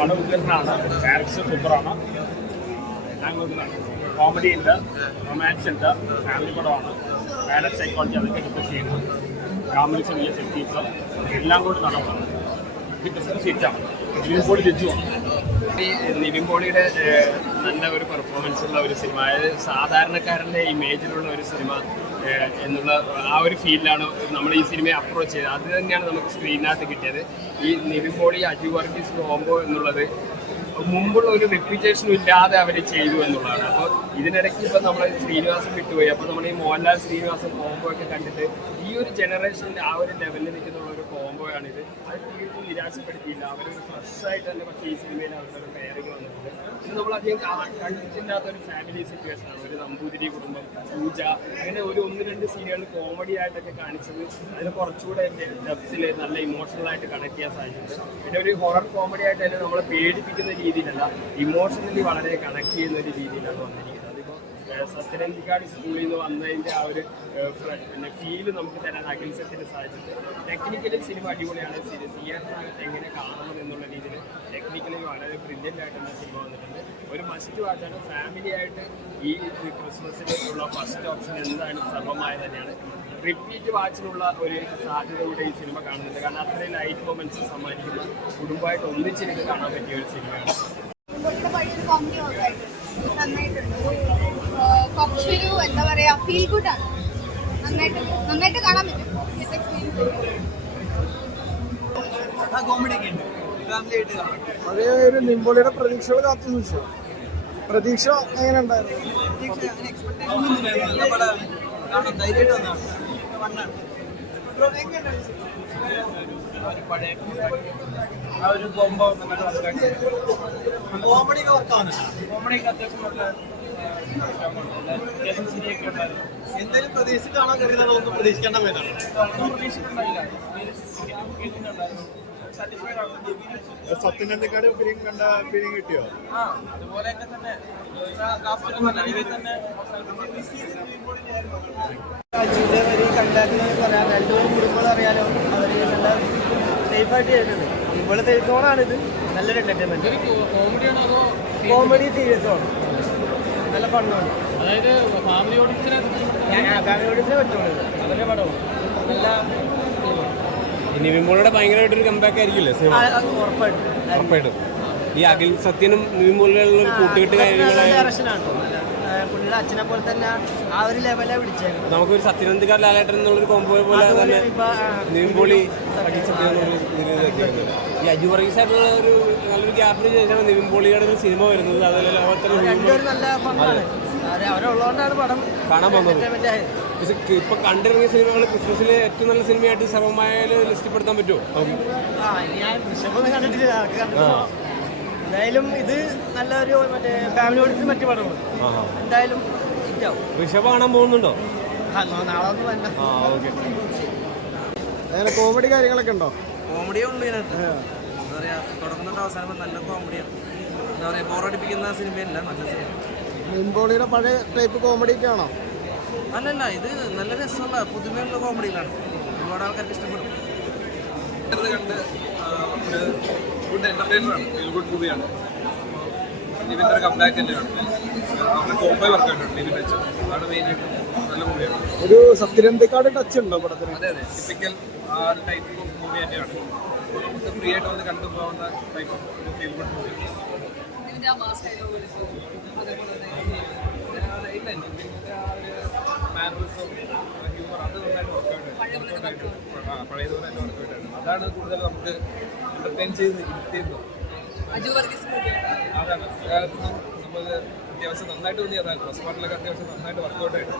പടം ഉഗ്രനാണ്, ക്യാരക്ടർ സൂപ്പറാണ്, കോമഡി ഉണ്ട്, റൊമാൻസ് ഉണ്ട്, ഫാമിലി പടമാണ്, ബാലൻസ് സൈക്കോളജി അതൊക്കെ ഡിസ്കസ് ചെയ്യുന്നു, ഫാമിലി വലിയ സെറ്റീവ്സ് എല്ലാം കൂടി നടക്കണം. ഈ ബിസിനസ് ഹിറ്റാണ്. നിവിൻ പോളി ജഡ്ജുമാണ്. നിവിൻ പോളിയുടെ നല്ല ഒരു പെർഫോമൻസ് ഉള്ള ഒരു സിനിമ, അതായത് സാധാരണക്കാരൻ്റെ ഇമേജിലുള്ള ഒരു സിനിമ എന്നുള്ള ആ ഒരു ഫീലിലാണ് നമ്മൾ ഈ സിനിമയെ അപ്രോച്ച് ചെയ്തത്. അത് തന്നെയാണ് നമുക്ക് സ്ക്രീനിനകത്ത് കിട്ടിയത്. ഈ നിവിൻ പോളി അജു വർഗീസ് കോംബോ എന്നുള്ളത് മുമ്പുള്ള ഒരു റെപ്യൂട്ടേഷനും ഇല്ലാതെ അവർ ചെയ്തു എന്നുള്ളതാണ്. അപ്പോൾ ഇതിനിടയ്ക്ക് ഇപ്പം നമ്മൾ ശ്രീനിവാസൻ വിട്ടുപോയി. അപ്പോൾ നമ്മൾ ഈ മോഹൻലാൽ ശ്രീനിവാസൻ കോംബോ ഒക്കെ കണ്ടിട്ട് ഈ ഒരു ജനറേഷൻ്റെ ആ ഒരു ലെവലിൽ നിൽക്കുന്ന ഒരു കോംബോയാണിത്. അത് തീർത്തും നിരാശപ്പെടുത്തിയില്ല. അവരൊരു ഫ്രഷായിട്ട് തന്നെ പക്ഷേ ഈ സിനിമയിൽ അവരുടെ പേരൊക്കെ വന്നിട്ടുണ്ട്. ഇത് നമ്മളധികം കണ്ടിട്ടില്ലാത്ത ഒരു ഫാമിലി സിറ്റുവേഷനാണ്. ഒരു നമ്പൂതിരി കുടുംബം, പൂജ, അങ്ങനെ ഒരു 1-2 സീനുകൾ കോമഡി ആയിട്ടൊക്കെ കാണിച്ചത് അതിന് കുറച്ചുകൂടെ ഡെപ്തിൽ നല്ല ഇമോഷണലായിട്ട് കണക്ട് ചെയ്യാൻ സാധിച്ചിട്ടുണ്ട്. പിന്നെ ഒരു ഹൊറർ കോമഡി ആയിട്ട് തന്നെ നമ്മളെ പേടിപ്പിക്കുന്ന രീതിയിലല്ല, ഇമോഷണലി വളരെ കണക്ട് ചെയ്യുന്ന ഒരു രീതിയിലാണ് വന്നിരിക്കുന്നത്. അതിപ്പോൾ സത്യനന്ദിക്കാട് സ്കൂളിൽ നിന്ന് വന്നതിൻ്റെ ആ ഒരു പിന്നെ ഫീല് നമുക്ക് തരാൻ അഖിൽസത്തിന് സാധിച്ചിട്ടുണ്ട്. ടെക്നിക്കലി സിനിമ അടിപൊളിയാണ്. തിയേറ്ററിനകത്ത് എങ്ങനെ കാണണം എന്നുള്ള രീതിയിൽ ടെക്നിക്കലി വളരെ ബ്രില്യൻ്റ് ആയിട്ടുള്ള സിനിമ വന്നിട്ടുണ്ട്. ഒരു മസ്റ്റ് വാച്ചാണ്. ഫാമിലി ആയിട്ട് ഈ ക്രിസ്മസിലേക്കുള്ള ഫസ്റ്റ് ഓപ്ഷൻ എന്തായാലും സർവമായ തന്നെയാണ്. റിപ്പീറ്റ് വാച്ചിനുള്ള ഒരു സാധ്യത കൂടെ ഈ സിനിമ കാണുന്നുണ്ട്. കാരണം അത്രയും ലൈറ്റ് മൊമെന്റ്സ് സമ്മാനിക്കുന്ന കുടുംബമായിട്ട് ഒന്നിച്ചിരുന്ന് കാണാൻ പറ്റിയ ഒരു സിനിമയാണ്. കുറച്ചൊരു എന്താ പറയാ, ഫീൽ ഗുഡ് ആണ്. നന്നായിട്ട് കാണാൻ പറ്റും. പഴയ ഒരു നിമ്പോളിയുടെ പ്രതീക്ഷകൾ കാത്തു സൂക്ഷിച്ചു. പ്രതീക്ഷ എങ്ങനെ ഉണ്ടായിരുന്നു? എന്തെങ്കിലും പ്രതീക്ഷിച്ച് കാണാൻ കഴിയുന്നതോ ഒന്നും പ്രതീക്ഷിക്കേണ്ട വേദന സത്യനന്ദിക്കാട് ഫിലിം കണ്ട ഫീലിംഗ് കിട്ടിയോ? അതുപോലെയൊക്കെ തന്നെ രണ്ടുപേരും കുടുംബങ്ങൾ അറിയാലോ, അവർ നല്ല സേഫായിട്ട് ചെയ്തിട്ടുണ്ട്. ഇപ്പോൾ സേഫ് സോണാണിത്. നല്ലൊരു എന്റർടൈൻമെന്റ്. കോമഡി സീരിയസ് ആണ്, നല്ല ഫണ്ണാണ്. അതായത് ഫാമിലി ഓഡിയൻസിനെ പറ്റുള്ളൂ. അതല്ലേ പടവും നല്ല നിവിൻ പോളിയുടെ ഭയങ്കരമായിട്ടൊരു കമ്പാക്ക് ആയിരിക്കില്ലേ ഉറപ്പായിട്ടും. ഈ അഖിൽ സത്യനും നിവിൻ പോളിയുള്ള ഒരു കൂട്ടുകെട്ട് പുള്ളിയുടെ അച്ഛനെ പോലെ തന്നെ ആ ഒരു ലെവലാണ് പിടിച്ചേക്കുന്നത്. നമുക്കൊരു സത്യനന്ദിക്കാട് ലാലേട്ടൻ എന്നുള്ളൊരു കോംബോ പോലെ തന്നെ നിവിൻ പോളി അഖിൽ സത്യം എന്നുള്ള ഈ അജു വർഗീസ് ആയിട്ടുള്ള ഒരു നല്ലൊരു ഗ്യാപ്പിന് ശേഷമാണ് നിവിൻ പോളിയുടെ ഒരു സിനിമ വരുന്നത്. അതുപോലെ അവരുള്ളതുകൊണ്ടാണ് പടം കാണാൻ പോകുന്നത്. ഇപ്പൊ കണ്ടിറങ്ങിയ സിനിമകൾ ക്രിസ്മസിലെ ഏറ്റവും നല്ല സിനിമയായിട്ട് സർവമായ ലിസ്റ്റിൽപ്പെടുത്താൻ പറ്റുമോ? എന്തായാലും ഇത് നല്ലൊരു മറ്റേ ഫാമിലി ഓഡിയൻസിന് പറ്റിയ പടമാണ്. എന്തായാലും ഋഷഭ കാണാൻ പോകുന്നുണ്ടോ? നാളെ ഒന്നും വേണ്ട. അങ്ങനെ കോമഡി കാര്യങ്ങളൊക്കെ ഉണ്ടോ? കോമഡിയേ ഉള്ളൂ ഇതിനകത്ത്. എന്താ പറയുക, തുടങ്ങുന്നുണ്ട് അവസാനം നല്ല കോമഡിയാണ്. എന്താ പറയുക, ബോറടിപ്പിക്കുന്ന സിനിമയല്ല, നല്ല സിനിമ. നിമ്പോളിയുടെ പഴയ ടൈപ്പ് കോമഡി ഒക്കെ ആണോ? അല്ലല്ല, ഇത് നല്ല രസമുള്ള പുതുമയുള്ള കോമഡിയിലാണ്. ഒരുപാട് ആൾക്കാർക്ക് ഇഷ്ടപ്പെടും. കണ്ട് ഒരു ഗുഡ് എന്റർടൈനറാണ്, ഫീൽ ഗുഡ് മൂവിയാണ്. നിവിൻ്റെ ഒരു കംബാക്ക് തന്നെയാണ്. അവരുടെ കോംബോ വർക്കായിട്ടുണ്ട് നിവിൻ വെച്ച്. അതാണ് മെയിനായിട്ട് നല്ല മൂവിയാണ്. ഒരു സത്യനന്ദിക്കാട് ടച്ച് ഉണ്ടോ പടത്തിന്? അതെ അതെ, ടിപ്പിക്കൽ ആ ഒരു ടൈപ്പ് ഓഫ് മൂവി തന്നെയാണ്. നമുക്ക് ഫ്രീ ആയിട്ട് വന്ന് കണ്ടുപോകുന്ന ടൈപ്പ് ഓഫ് ഒരു ഫീൽ ഗുഡ് മൂവിയാണ്. ഇല്ല, നിവിൻ്റെ ആ ഒരു മാനറിസം, ഹ്യൂമർ അത് നന്നായിട്ട് വർക്കായിട്ടുണ്ട്. പഴയതുപോലെ തന്നെ വർക്കായിട്ടുണ്ട്. അതാണ് കൂടുതൽ നമുക്ക് എന്റർടൈൻ ചെയ്ത് ഇരുത്തിയിരുന്നത്. അതാണ് നമുക്ക് അത്യാവശ്യം നന്നായിട്ട് തോന്നി. അതാണ് ഫസ്റ്റ് പാർട്ടിലൊക്കെ അത്യാവശ്യം നന്നായിട്ട് വർക്കൗട്ടായിട്ട്